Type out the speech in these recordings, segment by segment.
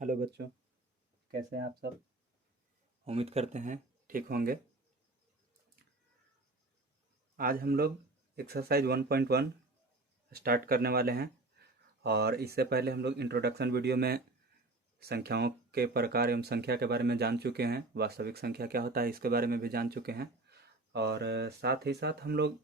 Hello बच्चों, कैसे हैं आप सब। उम्मीद करते हैं ठीक होंगे। आज हम लोग एक्सरसाइज 1.1 स्टार्ट करने वाले हैं। और इससे पहले हम लोग इंट्रोडक्शन वीडियो में संख्याओं के प्रकार एवं संख्या के बारे में जान चुके हैं। वास्तविक संख्या क्या होता है इसके बारे में भी जान चुके हैं। और साथ ही साथ हम लोग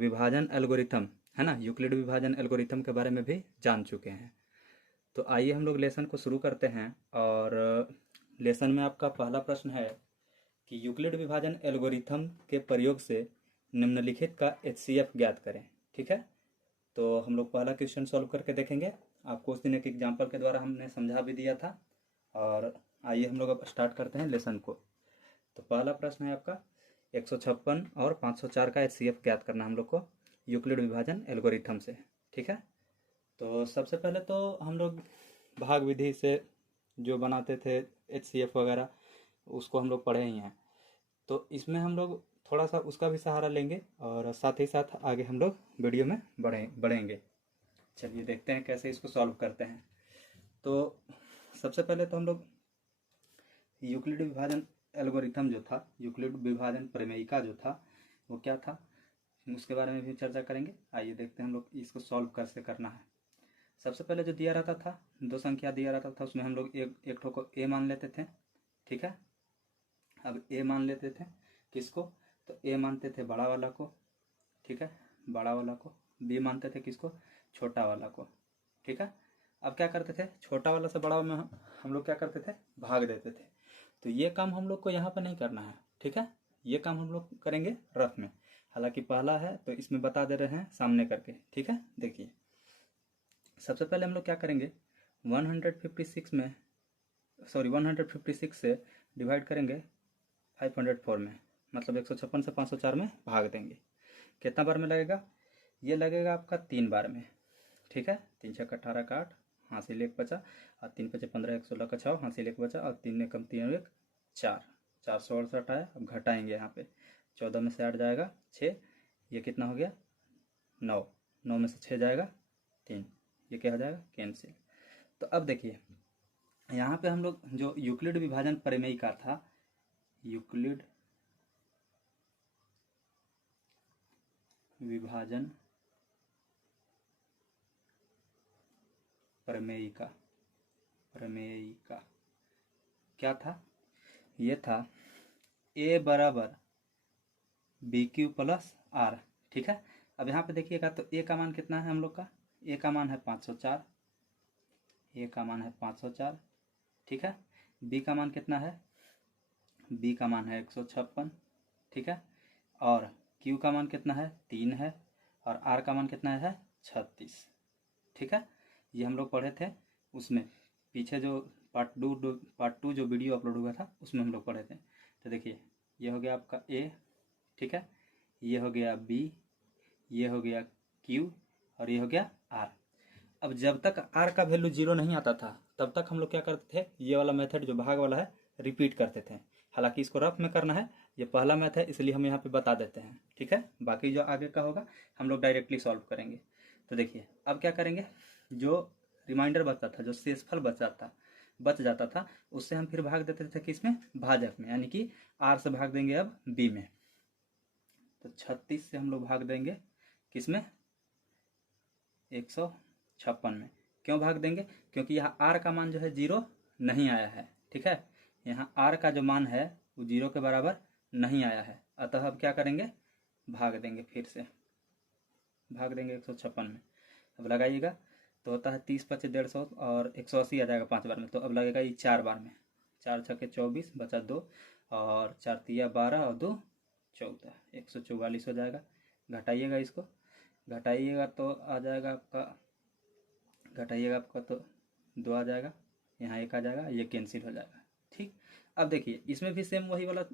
विभाजन एल्गोरिथम है ना, यूक्लिड विभाजन एल्गोरिथम के बारे में भी जान चुके हैं। तो आइए हम लोग लेसन को शुरू करते हैं। और लेसन में आपका पहला प्रश्न है कि यूक्लिड विभाजन एल्गोरिथम के प्रयोग से निम्नलिखित का एचसीएफ ज्ञात करें। ठीक है, तो हम लोग पहला क्वेश्चन सॉल्व करके देखेंगे। आपको उस दिन एक एग्जाम्पल के द्वारा हमने समझा भी दिया था। और आइए हम लोग अब स्टार्ट करते हैं लेसन को। तो पहला प्रश्न है आपका 156 और 504 का एचसीएफ ज्ञात करना हम लोग को यूक्लिड विभाजन एल्गोरिथम से। ठीक है, तो सबसे पहले तो हम लोग भाग विधि से जो बनाते थे एचसीएफ वगैरह, उसको हम लोग पढ़े ही हैं। तो इसमें हम लोग थोड़ा सा उसका भी सहारा लेंगे और साथ ही साथ आगे हम लोग वीडियो में बढ़ेंगे। चलिए देखते हैं कैसे इसको सॉल्व करते हैं। तो सबसे पहले तो हम लोग यूक्लिड विभाजन एल्गोरिथम जो था, यूक्लिड विभाजन प्रमेयिका जो था, वो क्या था उसके बारे में भी चर्चा करेंगे। आइए देखते हैं हम लोग इसको सॉल्व कैसे करना है। सबसे पहले जो दिया रहता था, दो संख्या दिया रहता था, उसमें हम लोग एक ठो को ए मान लेते थे। ठीक है, अब ए मान लेते थे किसको, तो ए मानते थे बड़ा वाला को। ठीक है, बड़ा वाला को। बी मानते थे किसको, छोटा वाला को। ठीक है, अब क्या करते थे, छोटा वाला से बड़ा में हम लोग क्या करते थे, भाग देते थे। तो ये काम हम लोग को यहाँ पर नहीं करना है। ठीक है, ये काम हम लोग करेंगे रफ में। हालांकि पहला है तो इसमें बता दे रहे हैं सामने करके। ठीक है, देखिए सबसे पहले हम लोग क्या करेंगे, 156 में 156 से डिवाइड करेंगे 504 में, मतलब 156 से 504 में भाग देंगे। कितना बार में लगेगा, ये लगेगा आपका 3 बार में। ठीक है, 3 छः 18 का 8, हासिल 1 बचा, और 3 पचे 15 1 16 का 6, हासिल 1 बचा, और 3 ने कम 3 1 4, 468 आया। अब घटाएंगे यहाँ पे, 14 में से 8 जाएगा 6, ये कितना हो गया 9, 9 में से 6 जाएगा 3, ये क्या हो जाएगा कैंसिल। तो अब देखिए यहाँ पे हम लोग जो यूक्लिड विभाजन प्रमेयिका था, यूक्लिड विभाजन प्रमेयिका क्या था, ये था ए बराबर बी क्यू प्लस आर। ठीक है, अब यहाँ पे देखिएगा तो ए का मान कितना है हम लोग का, ए का मान है 504, ए का मान है 504। ठीक है, बी का मान कितना है, बी का मान है 156। ठीक है, और क्यू का मान कितना है 3 है, और आर का मान कितना है 36। ठीक है, ये हम लोग पढ़े थे उसमें पीछे जो पार्ट टू जो वीडियो अपलोड हुआ था उसमें हम लोग पढ़े थे। तो देखिए ये हो गया आपका ए। ठीक है, ये हो गया बी, ये हो गया क्यू, और ये हो गया आर। अब जब तक आर का वैल्यू 0 नहीं आता था तब तक हम लोग क्या करते थे, ये वाला मेथड जो भाग वाला है रिपीट करते थे। हालांकि इसको रफ में करना है, ये पहला मैथ है इसलिए हम यहाँ पे बता देते हैं। ठीक है, बाकी जो आगे का होगा हम लोग डायरेक्टली सॉल्व करेंगे। तो देखिए अब क्या करेंगे, जो रिमाइंडर बचता था, जो शेषफल बच जाता था, उससे हम फिर भाग देते थे किसमें, भाजक में, यानी कि आर से भाग देंगे अब बी में। तो 36 से हम लोग भाग देंगे किसमें, 156 में। क्यों भाग देंगे, क्योंकि यहाँ आर का मान जो है 0 नहीं आया है। ठीक है, यहाँ आर का जो मान है वो 0 के बराबर नहीं आया है, अतः अब क्या करेंगे, भाग देंगे, फिर से भाग देंगे 156 में। अब लगाइएगा तो होता है 30 पचे 150 और 180 आ जाएगा 5 बार में। तो अब लगेगा ये 4 बार में, 4 छके 24 बचा 2, और 4 तिया 12 और 2 14, 144 हो जाएगा। घटाइएगा इसको, घटाइएगा तो आ जाएगा आपका, घटाइएगा आपका तो 2 आ जाएगा, यहाँ 1 आ जाएगा, ये कैंसिल हो जाएगा। ठीक, अब देखिए इसमें भी सेम वही वाला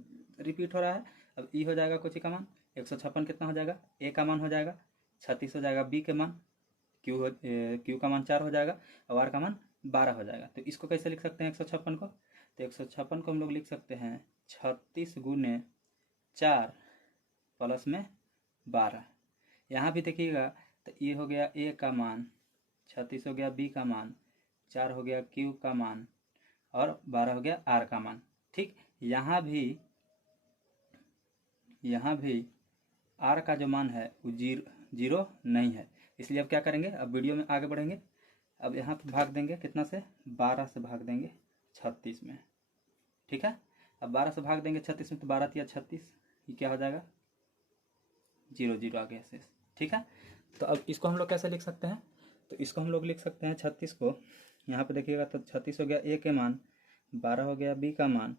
रिपीट हो रहा है। अब ई हो जाएगा कुछ का मान 156, कितना हो जाएगा, ए का मान हो जाएगा 36 हो जाएगा, बी के मान क्यू का मान 4 हो जाएगा, और आर का मान 12 हो जाएगा। तो इसको कैसे लिख सकते हैं 156 को, तो 156 को हम लोग लिख सकते हैं 36 गुने 4 प्लस में 12। यहाँ भी देखिएगा तो ये हो गया ए का मान, 36 हो गया बी का मान, 4 हो गया Q का मान और 12 हो गया R का मान। ठीक, यहाँ भी R का जो मान है वो जीरो नहीं है, इसलिए अब क्या करेंगे, अब वीडियो में आगे बढ़ेंगे। अब यहाँ पे भाग देंगे कितना से, 12 से भाग देंगे 36 में। ठीक है, अब 12 से भाग देंगे 36 में, तो 12 या 36, ये क्या हो जाएगा, 0 0 आ गया शेष। ठीक है, तो अब इसको हम लोग कैसे लिख सकते हैं, तो इसको हम लोग लिख सकते हैं 36 को, यहाँ पे देखिएगा तो 36 हो गया A के मान, 12 हो गया B का मान,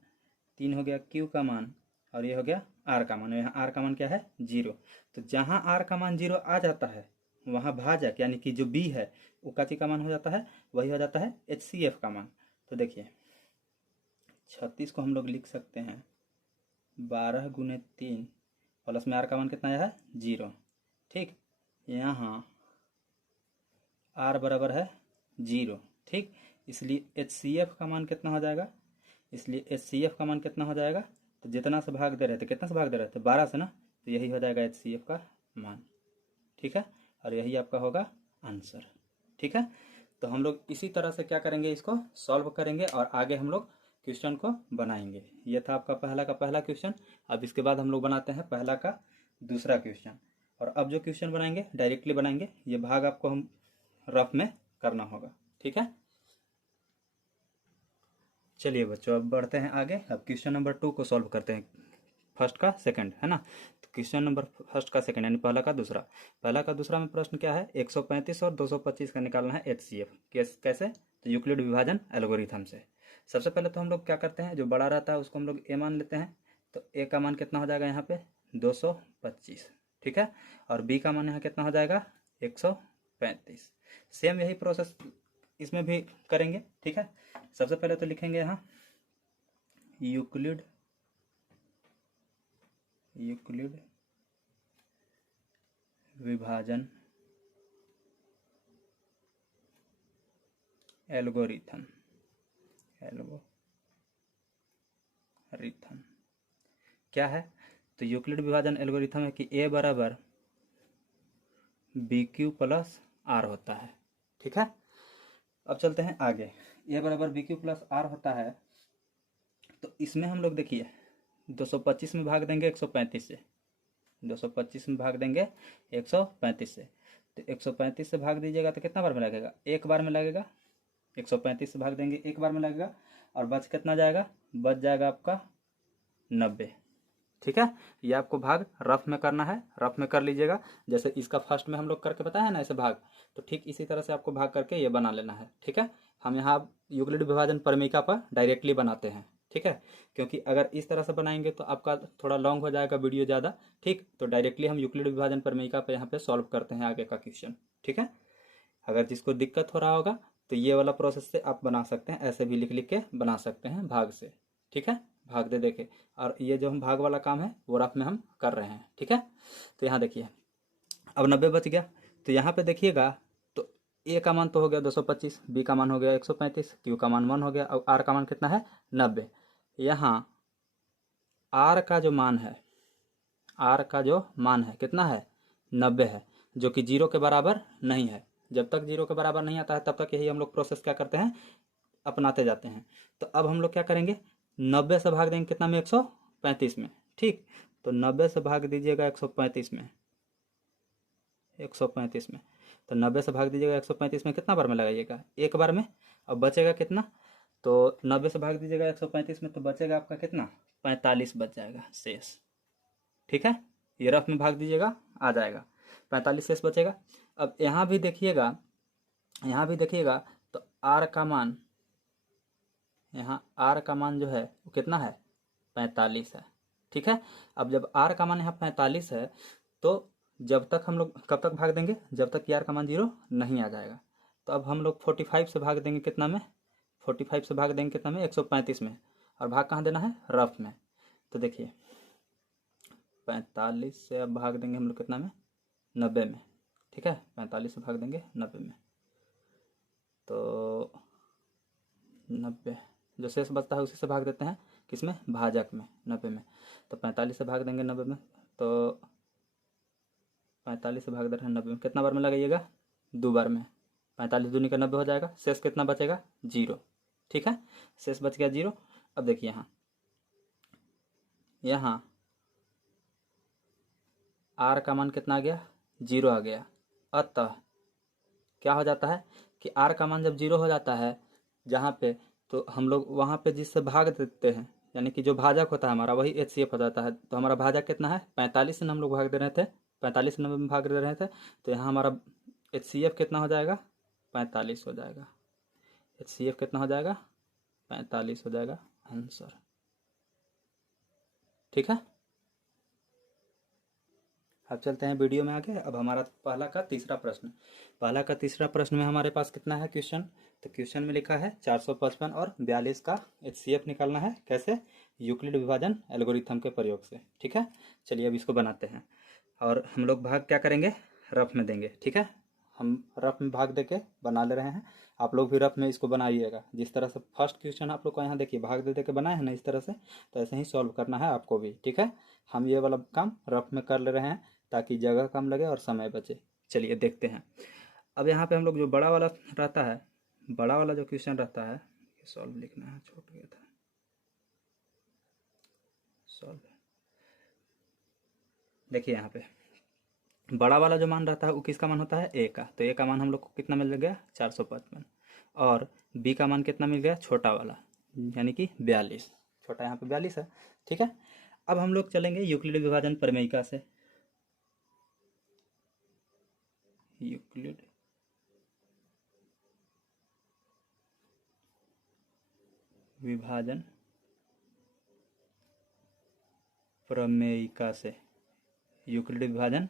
3 हो गया Q का मान और ये हो गया R का मान। यहाँ R का मान क्या है, 0। तो जहाँ R का मान 0 आ जाता है वहाँ भाजक यानी कि जो B है वो काची का मान हो जाता है, वही हो जाता है HCF का मान। तो देखिए 36 को हम लोग लिख सकते हैं 12 गुने 3 प्लस में R का मान कितना आया है, 0। ठीक, यहाँ R बराबर है 0। ठीक, इसलिए HCF का मान कितना हो जाएगा, इसलिए HCF का मान कितना हो जाएगा, तो जितना से भाग दे रहे थे, कितना से भाग दे रहे थे, 12 से ना, तो यही हो जाएगा HCF का मान। ठीक है, और यही आपका होगा आंसर। ठीक है, तो हम लोग इसी तरह से क्या करेंगे, इसको सॉल्व करेंगे और आगे हम लोग क्वेश्चन को बनाएंगे। ये था आपका पहला का पहला क्वेश्चन। अब इसके बाद हम लोग बनाते हैं पहला का दूसरा क्वेश्चन। और अब जो क्वेश्चन बनाएंगे डायरेक्टली बनाएंगे, ये भाग आपको हम रफ में करना होगा। ठीक है, चलिए बच्चों अब बढ़ते हैं आगे। अब क्वेश्चन नंबर 2 को सॉल्व करते हैं, फर्स्ट का सेकंड है ना। तो क्वेश्चन नंबर फर्स्ट का सेकंड यानी पहला का दूसरा। पहला का दूसरा में प्रश्न क्या है, 135 और 225 का निकालना है HCF। कैसे, तो यूक्लिड विभाजन एल्गोरिथम से। सबसे पहले तो हम लोग क्या करते हैं, जो बड़ा रहता है उसको हम लोग A मान लेते हैं। तो A का मान कितना हो जाएगा यहाँ पे, 225। ठीक है, और B का मान यहाँ कितना हो जाएगा, 135। सेम यही प्रोसेस इसमें भी करेंगे। ठीक है, सबसे पहले तो लिखेंगे यहाँ यूक्लिड विभाजन एल्गोरिथम क्या है, तो यूक्लिड विभाजन एल्गोरिथम है कि A बराबर BQ प्लस R होता है। ठीक है, अब चलते हैं आगे। A बराबर BQ प्लस R होता है, तो इसमें हम लोग देखिए 225 में भाग देंगे 135 से, 225 में भाग देंगे 135 से, तो 135 से भाग दीजिएगा तो कितना बार में लगेगा, एक बार में लगेगा। 135 से भाग देंगे एक बार में लगेगा, और बच कितना जाएगा, बच जाएगा आपका 90। ठीक है, ये आपको भाग रफ में करना है, रफ में कर लीजिएगा। जैसे इसका फर्स्ट में हम लोग करके बताया ना ऐसे भाग, तो ठीक इसी तरह से आपको भाग करके ये बना लेना है। ठीक है, हम यहाँ यूक्लिड विभाजन परमिका पर डायरेक्टली बनाते हैं। ठीक है, क्योंकि अगर इस तरह से बनाएंगे तो आपका थोड़ा लॉन्ग हो जाएगा वीडियो ज़्यादा। ठीक, तो डायरेक्टली हम यूक्लिड विभाजन परमिका पे यहाँ पे सॉल्व करते हैं आगे का क्वेश्चन। ठीक है, अगर जिसको दिक्कत हो रहा होगा तो ये वाला प्रोसेस से आप बना सकते हैं, ऐसे भी लिख लिख के बना सकते हैं भाग से। ठीक है, भाग दे देखे, और ये जो हम भाग वाला काम है वो रफ में हम कर रहे हैं। ठीक है, तो यहाँ देखिए अब 90 बच गया, तो यहाँ पे देखिएगा तो A का मान तो हो गया 225, B का मान हो गया 135, Q का मान 1 हो गया, और R का मान कितना है 90। यहाँ R का जो मान है, R का जो मान है कितना है 90 है, जो कि 0 के बराबर नहीं है। जब तक 0 के बराबर नहीं आता है तब तक यही हम लोग प्रोसेस क्या करते हैं, अपनाते जाते हैं। तो अब हम लोग क्या करेंगे, 90 से भाग देंगे कितना में, 135 में। ठीक, तो 90 से भाग दीजिएगा 135 में, 135 में, तो 90 से भाग दीजिएगा 135 में, कितना बार में लगाइएगा, एक बार में। अब बचेगा कितना, तो 90 से भाग दीजिएगा 135 में, तो बचेगा आपका कितना, 45 बच जाएगा शेष। ठीक है, ये रफ में भाग दीजिएगा आ जाएगा, 45 शेष बचेगा। अब यहाँ भी देखिएगा, यहाँ भी देखिएगा तो R का मान, यहाँ R का मान जो है वो कितना है 45 है। ठीक है, अब जब R का मान यहाँ 45 है, तो जब तक हम लोग कब तक भाग देंगे, जब तक R का मान 0 नहीं आ जाएगा। तो अब हम लोग 45 से भाग देंगे कितना में, 45 से भाग देंगे कितना में, 135 में, और भाग कहाँ देना है, रफ में। तो देखिए 45 से अब भाग देंगे हम लोग कितना में, 90 में। ठीक है, 45 से भाग देंगे 90 में, तो 90 जो शेष बचता है उसी से भाग देते हैं, किसमें, भाजक में, 90 में। तो 45 से भाग देंगे 90 में, तो 45 से भाग दे रहे हैं 90 में, कितना बार में लगाइएगा, 2 बार में। 45 दूनी का 90 हो जाएगा, शेष कितना बचेगा 0। ठीक है, शेष बच गया 0। अब देखिए यहाँ r का मान कितना आ गया 0 आ गया। अतः क्या हो जाता है कि r का मान जब 0 हो जाता है जहाँ पे, तो हम लोग वहाँ पे जिससे भाग देते हैं, यानी कि जो भाजक होता है हमारा वही HCF हो जाता है। तो हमारा भाजक कितना है 45 से हम लोग भाग दे रहे थे, 45 से 90 में भाग दे रहे थे, तो यहाँ हमारा HCF कितना हो जाएगा 45 हो जाएगा। HCF कितना हो जाएगा 45 हो जाएगा आंसर। ठीक है, अब चलते हैं वीडियो में आगे। अब हमारा पहला का तीसरा प्रश्न में हमारे पास कितना है क्वेश्चन, तो क्वेश्चन में लिखा है 455 और 42 का HCF निकालना है। कैसे, यूक्लिड विभाजन एल्गोरिथम के प्रयोग से। ठीक है, चलिए अब इसको बनाते हैं और हम लोग भाग क्या करेंगे रफ में देंगे। ठीक है, हम रफ में भाग दे के बना ले रहे हैं, आप लोग भी रफ में इसको बनाइएगा। जिस तरह से फर्स्ट क्वेश्चन आप लोग को यहाँ देखिए भाग दे के बनाए हैं ना इस तरह से, तो ऐसे ही सॉल्व करना है आपको भी। ठीक है, हम ये वाला काम रफ में कर ले रहे हैं ताकि जगह कम लगे और समय बचे। चलिए देखते हैं। अब यहाँ पे हम लोग जो बड़ा वाला रहता है, बड़ा वाला जो क्वेश्चन रहता है, सॉल्व लिखना है, छूट गया था सॉल्व। देखिए यहाँ पे बड़ा वाला जो मान रहता है वो किसका मान होता है a का, तो a का मान हम लोग को कितना मिल गया 455, और b का मान कितना मिल गया छोटा वाला यानी कि 42, छोटा यहाँ पे 42 है। ठीक है, अब हम लोग चलेंगे यूक्लिड विभाजन प्रमेयिका से। यूक्लिड विभाजन प्रमेयिका से, यूक्लिड विभाजन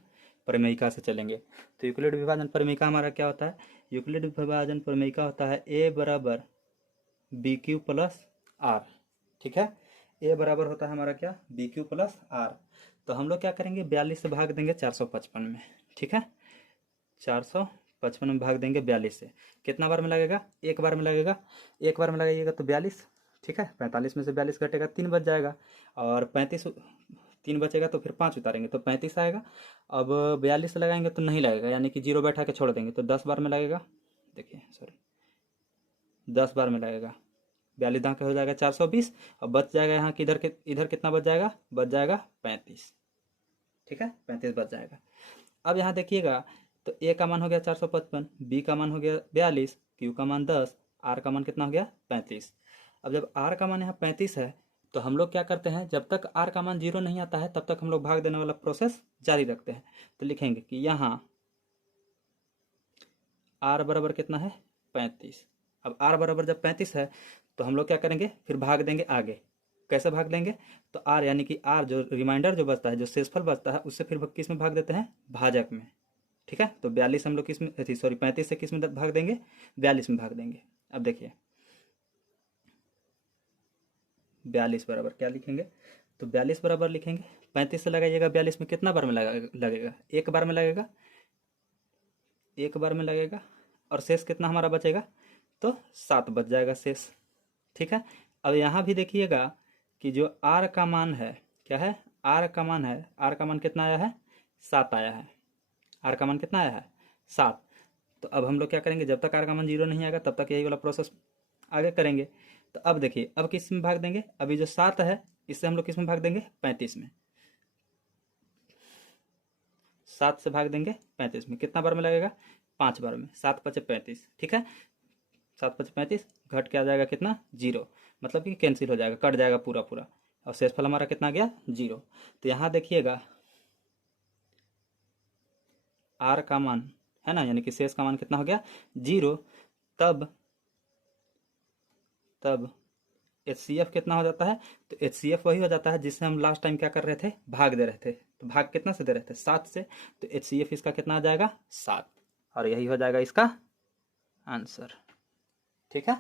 प्रमेयिका से चलेंगे। तो यूक्लिड विभाजन प्रमेयिका हमारा क्या होता है, यूक्लिड विभाजन प्रमेयिका होता है a बराबर बी क्यू प्लस आर। ठीक है, a बराबर होता है हमारा क्या बी क्यू प्लस आर। तो हम लोग क्या करेंगे 42 से भाग देंगे 455 में। ठीक है, 455 में भाग देंगे 42 से, कितना बार में लगेगा एक बार में लगेगा, एक बार में लगाइएगा तो 42। ठीक है, 45 में से 42 घटेगा 3 बच जाएगा, और 35 3 बचेगा तो फिर 5 उतारेंगे तो 35 आएगा। अब 42 से लगाएंगे तो नहीं लगेगा, यानी कि 0 बैठा के छोड़ देंगे तो 10 बार में लगेगा। देखिए सॉरी 10 बार में लगेगा, 42 दाँव के हो जाएगा 420, और बच जाएगा यहाँ कि इधर कितना बच जाएगा 35। ठीक है, 35 बच जाएगा। अब यहाँ देखिएगा तो a का मान हो गया 455, b का मान हो गया 42, q का मान 10, r का मान कितना हो गया 35। अब जब r का मान यहाँ 35 है तो हम लोग क्या करते हैं, जब तक r का मान 0 नहीं आता है तब तक हम लोग भाग देने वाला प्रोसेस जारी रखते हैं। तो लिखेंगे कि यहाँ r बराबर कितना है 35। अब r बराबर जब 35 है तो हम लोग क्या करेंगे फिर भाग देंगे आगे। कैसे भाग देंगे, तो r यानी कि r जो रिमाइंडर जो बचता है, जो शेषफल बचता है, उससे फिर किस में भाग देते हैं भाजक में। ठीक है, तो 42 हम लोग किस में 35 से किस में भाग देंगे 42 में भाग देंगे। अब देखिए 42 बराबर क्या लिखेंगे, तो 42 बराबर लिखेंगे 35 से लगाइएगा 42 में कितना बार में लगेगा एक बार में लगेगा, एक बार में लगेगा, और शेष कितना हमारा बचेगा तो 7 बच जाएगा शेष। ठीक है, अब यहाँ भी देखिएगा कि जो r का मान है क्या है, r का मान है, r का मान कितना आया है 7 आया है, r का मान कितना आया है 7। तो अब हम लोग क्या करेंगे, जब तक r का मान 0 नहीं आएगा तब तक यही वाला प्रोसेस आगे करेंगे। तो अब देखिए अब किस में भाग देंगे, अभी जो 7 है इससे हम लोग किस में भाग देंगे 35 में, 7 से भाग देंगे 35 में, कितना बार में लगेगा 5 बार में, 7 5 35। ठीक है, 7 5 35 घट के आ जाएगा कितना 0, मतलब कि कैंसिल हो जाएगा, कट जाएगा पूरा पूरा, और शेषफल हमारा कितना गया 0। तो यहाँ देखिएगा r का मान है ना, यानी कि शेष का मान कितना हो गया 0। तब HCF कितना हो जाता है, तो HCF वही हो जाता है जिससे हम लास्ट टाइम क्या कर रहे थे भाग दे रहे थे। तो भाग कितना से दे रहे थे 7 से, तो HCF इसका कितना आ जाएगा 7, और यही हो जाएगा इसका आंसर। ठीक है।